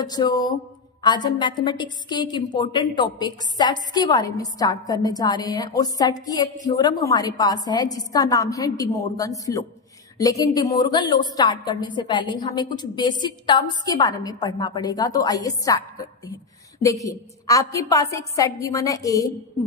बच्चों, आज हम मैथमेटिक्स के एक इम्पोर्टेंट टॉपिक सेट्स के बारे में स्टार्ट करने जा रहे हैं। और सेट की एक थ्योरम हमारे पास है जिसका नाम है डी मॉर्गन्स लॉ। लेकिन डी मॉर्गन लॉ स्टार्ट करने से पहले हमें कुछ बेसिक टर्म्स के बारे में पढ़ना पड़ेगा। तो आइए स्टार्ट करते हैं। देखिए, आपके पास एक सेट गिवन है ए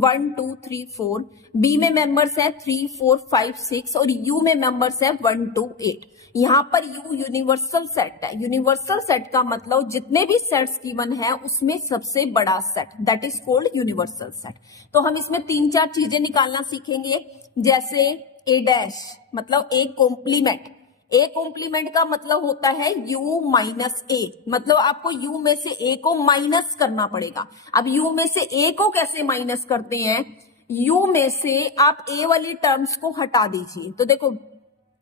1 2 3 4, बी में मेंबर्स है 3 4 5 6 और यू में मेंबर्स है 1 2 8। यहाँ पर यू यूनिवर्सल सेट है। यूनिवर्सल सेट का मतलब जितने भी सेट्स गिवन है उसमें सबसे बड़ा set, that is called universal set. तो हम इसमें 3-4 चीजें निकालना सीखेंगे, जैसे ए डैश मतलब ए कॉम्प्लीमेंट। ए कॉम्प्लीमेंट का मतलब होता है u माइनस ए, मतलब आपको u में से a को माइनस करना पड़ेगा। अब u में से a को कैसे माइनस करते हैं? u में से आप a वाली टर्म्स को हटा दीजिए। तो देखो,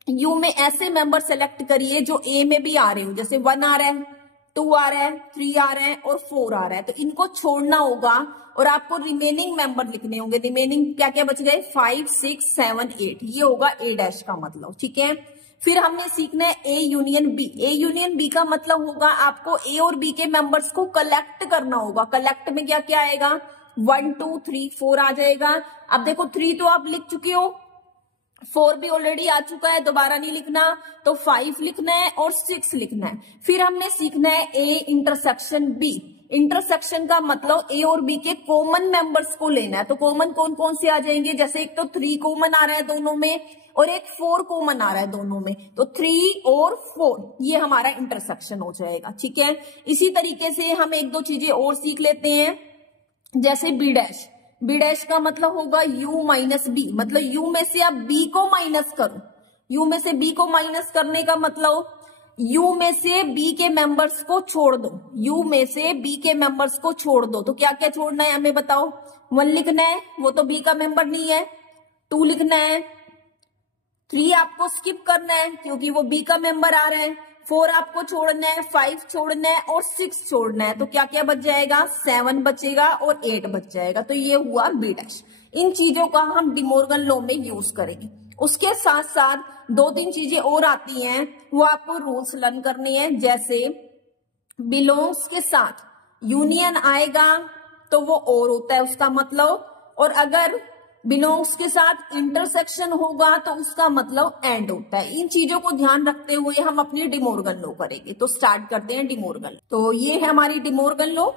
u में ऐसे मेंबर सेलेक्ट करिए जो a में भी आ रहे हो, जैसे 1 आ रहा है, 2 आ रहा है, 3 आ रहा है और 4 आ रहा है। तो इनको छोड़ना होगा और आपको रिमेनिंग मेंबर लिखने होंगे। रिमेनिंग क्या क्या बच गए? 5 6 7 8। ये होगा ए डैश का मतलब, ठीक है। फिर हमने सीखना है A union B. A union B का मतलब होगा आपको ए और बी के मेंबर्स को कलेक्ट करना होगा। कलेक्ट में क्या क्या आएगा? 1 2 3 4 आ जाएगा। अब देखो, 3 तो आप लिख चुके हो, 4 भी ऑलरेडी आ चुका है, दोबारा नहीं लिखना। तो 5 लिखना है और 6 लिखना है। फिर हमने सीखना है ए इंटरसेक्शन बी। इंटरसेक्शन का मतलब ए और बी के कॉमन मेंबर्स को लेना है। तो कॉमन कौन कौन से आ जाएंगे? जैसे एक तो 3 कॉमन आ रहा है दोनों में और एक 4 कॉमन आ रहा है दोनों में, तो 3 और 4 ये हमारा इंटरसेक्शन हो जाएगा, ठीक है। इसी तरीके से हम 1-2 चीजें और सीख लेते हैं, जैसे बी डैश। बी डैश का मतलब होगा u माइनस बी, मतलब u में से आप b को माइनस करो। u में से b को माइनस करने का मतलब u में से b के मेंबर्स को छोड़ दो। u में से b के मेंबर्स को छोड़ दो। तो क्या क्या छोड़ना है हमें बताओ? 1 लिखना है, वो तो b का मेंबर नहीं है। 2 लिखना है, 3 आपको स्किप करना है क्योंकि वो बी का मेंबर आ रहा है। 4 आपको छोड़ना है, 5 छोड़ना है और 6 छोड़ना है। तो क्या क्या बच जाएगा? 7 बचेगा और 8 बच जाएगा। तो ये हुआ बी डैश। इन चीजों का हम डी मॉर्गन लॉ में यूज करेंगे। उसके साथ साथ 2-3 चीजें और आती हैं, वो आपको रूल्स लर्न करने हैं। जैसे बिलोंग्स के साथ यूनियन आएगा तो वो और होता है उसका मतलब, और अगर बिलोंग्स के साथ इंटरसेक्शन होगा तो उसका मतलब एंड होता है। इन चीजों को ध्यान रखते हुए हम अपनी डी मॉर्गन लॉ करेंगे। तो स्टार्ट करते हैं डी मॉर्गन। तो ये है हमारी डी मॉर्गन लॉ।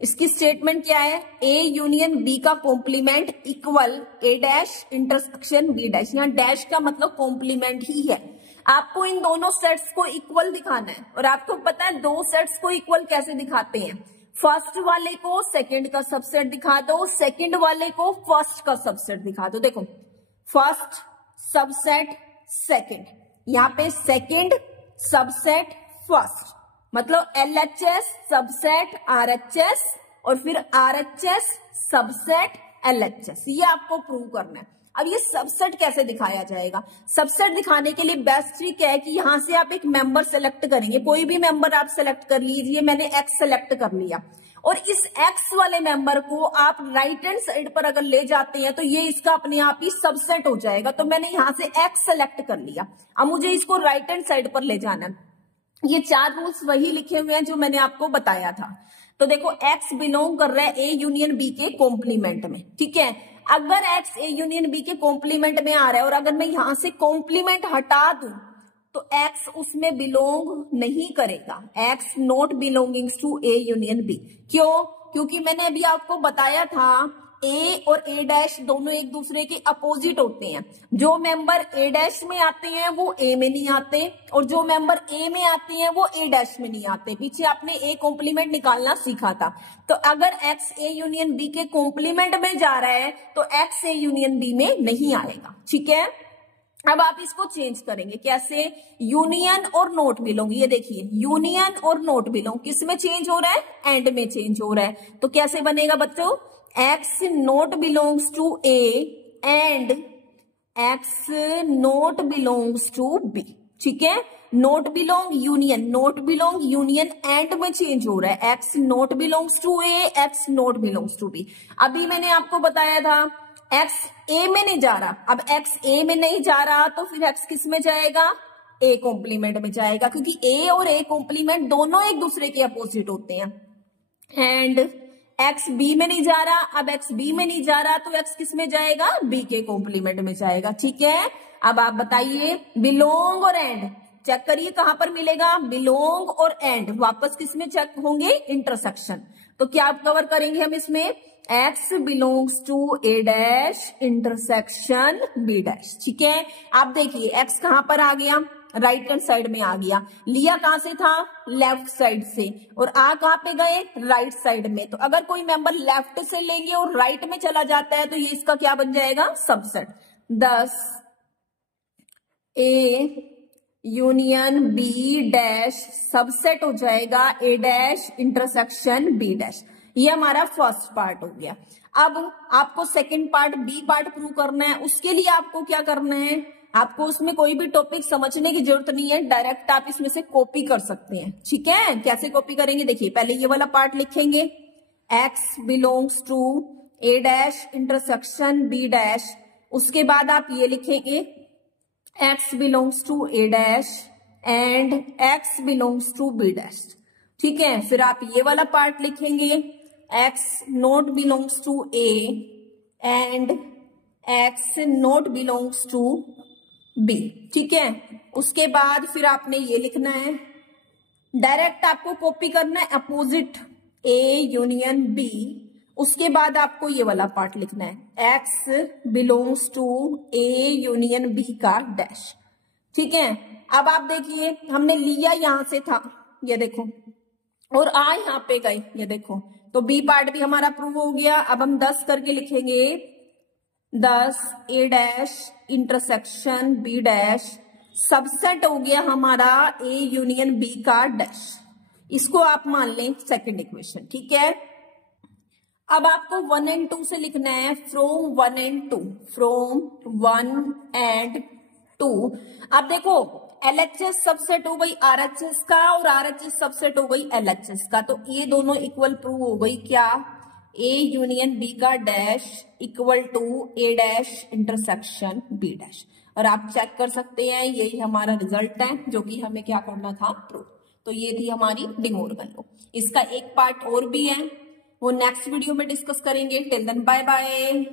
इसकी स्टेटमेंट क्या है? ए यूनियन बी का कॉम्प्लीमेंट इक्वल ए डैश इंटरसेक्शन बी डैश। यहाँ डैश का मतलब कॉम्प्लीमेंट ही है। आपको इन दोनों सेट्स को इक्वल दिखाना है। और आपको पता है 2 सेट्स को इक्वल कैसे दिखाते हैं? फर्स्ट वाले को सेकंड का सबसेट दिखा दो, सेकंड वाले को फर्स्ट का सबसेट दिखा दो। देखो, फर्स्ट सबसेट सेकंड, यहाँ पे सेकंड सबसेट फर्स्ट, मतलब LHS सबसेट RHS और फिर RHS सबसेट LHS। ये आपको प्रूव करना है। अब ये सबसेट कैसे दिखाया जाएगा? सबसेट दिखाने के लिए बेस्ट ट्रिक है कि यहां से आप एक मेंबर सेलेक्ट करेंगे। कोई भी मेंबर आप सेलेक्ट कर लीजिए। मैंने x सेलेक्ट कर लिया और इस x वाले मेंबर को आप राइट हैंड साइड पर अगर ले जाते हैं तो ये इसका अपने आप ही सबसेट हो जाएगा। तो मैंने यहां से x सेलेक्ट कर लिया, अब मुझे इसको राइट हैंड साइड पर ले जाना है। ये 4 रूल्स वही लिखे हुए हैं जो मैंने आपको बताया था। तो देखो, x बिलोंग कर रहा है ए यूनियन बी के कॉम्प्लीमेंट में, ठीक है। अगर x ए यूनियन बी के कॉम्प्लीमेंट में आ रहा है और अगर मैं यहां से कॉम्प्लीमेंट हटा दूं तो x उसमें बिलोंग नहीं करेगा। x not belongings to A union B. क्यों? क्योंकि मैंने अभी आपको बताया था ए और ए डैश दोनों एक दूसरे के अपोजिट होते हैं। जो मेंबर ए डैश में आते हैं वो ए में नहीं आते और जो मेंबर ए में आते हैं वो ए डैश में नहीं आते। पीछे आपने ए कॉम्प्लीमेंट निकालना सीखा था। तो अगर एक्स ए यूनियन बी के कॉम्प्लीमेंट में जा रहा है तो एक्स ए यूनियन बी में नहीं आएगा, ठीक है। अब आप इसको चेंज करेंगे कैसे? यूनियन और नॉट बिलोंग। ये देखिए, यूनियन और नॉट बिलोंग किस में चेंज हो रहा है? एंड में चेंज हो रहा है। तो कैसे बनेगा बच्चों? x not belongs to a and x not belongs to b, ठीक है। Not belong union, not belong union and में चेंज हो रहा है। x not belongs to a, x not belongs to b। अभी मैंने आपको बताया था x a में नहीं जा रहा। अब x a में नहीं जा रहा तो फिर x किस में जाएगा? ए कॉम्प्लीमेंट में जाएगा, क्योंकि ए और ए कॉम्प्लीमेंट दोनों एक दूसरे के अपोजिट होते हैं। एंड एक्स बी में नहीं जा रहा, अब एक्स बी में नहीं जा रहा तो एक्स किस में जाएगा, बी के कॉम्प्लीमेंट में जाएगा। ठीक है, अब आप बताइए बिलोंग और एंड चेक करिए कहां पर मिलेगा, बिलोंग और एंड वापस किस में चेक होंगे, इंटरसेक्शन। तो क्या कवर करेंगे हम इसमें, x belongs to A dash intersection B dash. ठीक है, आप देखिए एक्स कहां पर आ गया, राइट हैंड साइड में आ गया, लिया कहां से था, लेफ्ट साइड से, और आ कहां पे गए, राइट साइड में। तो अगर कोई मेंबर लेफ्ट से लेंगे और राइट में चला जाता है तो ये इसका क्या बन जाएगा, subset. 10 A union B dash subset हो जाएगा A dash intersection B dash. ये हमारा फर्स्ट पार्ट हो गया। अब आपको second part B part prove करना है, उसके लिए आपको क्या करना है, आपको उसमें कोई भी टॉपिक समझने की जरूरत नहीं है, डायरेक्ट आप इसमें से कॉपी कर सकते हैं। ठीक है, कैसे कॉपी करेंगे, देखिए पहले ये वाला पार्ट लिखेंगे, x belongs to A dash intersection B dash, उसके बाद आप ये लिखेंगे x belongs to A dash and x belongs to B dash. ठीक है, फिर आप ये वाला पार्ट लिखेंगे, x not belongs to A and x not belongs to B. ठीक है, उसके बाद फिर आपने ये लिखना है, डायरेक्ट आपको कॉपी करना है अपोजिट ए यूनियन बी, उसके बाद आपको ये वाला पार्ट लिखना है, x belongs to A union B का डैश। ठीक है, अब आप देखिए हमने लिया यहां से था, ये देखो, और आ यहां पे गए, ये देखो, तो बी पार्ट भी हमारा प्रूव हो गया। अब हम 10 करके लिखेंगे, 10 A dash intersection B dash subset हो गया हमारा ए यूनियन बी का डैश। इसको आप मान लें सेकंड इक्वेशन। ठीक है, अब आपको 1 एंड 2 से लिखना है, फ्रॉम 1 एंड 2, फ्रॉम 1 एंड 2। अब देखो LHS सबसेट हो गई RHS का और RHS सबसेट हो गई LHS का, तो ये दोनों इक्वल प्रूव हो गई क्या, A यूनियन B का dash equal to A dash intersection B dash. और आप चेक कर सकते हैं यही हमारा रिजल्ट है जो कि हमें क्या करना था, प्रूव। तो ये थी हमारी डे मॉर्गन लॉ। इसका एक पार्ट और भी है, वो नेक्स्ट वीडियो में डिस्कस करेंगे। Till then bye bye.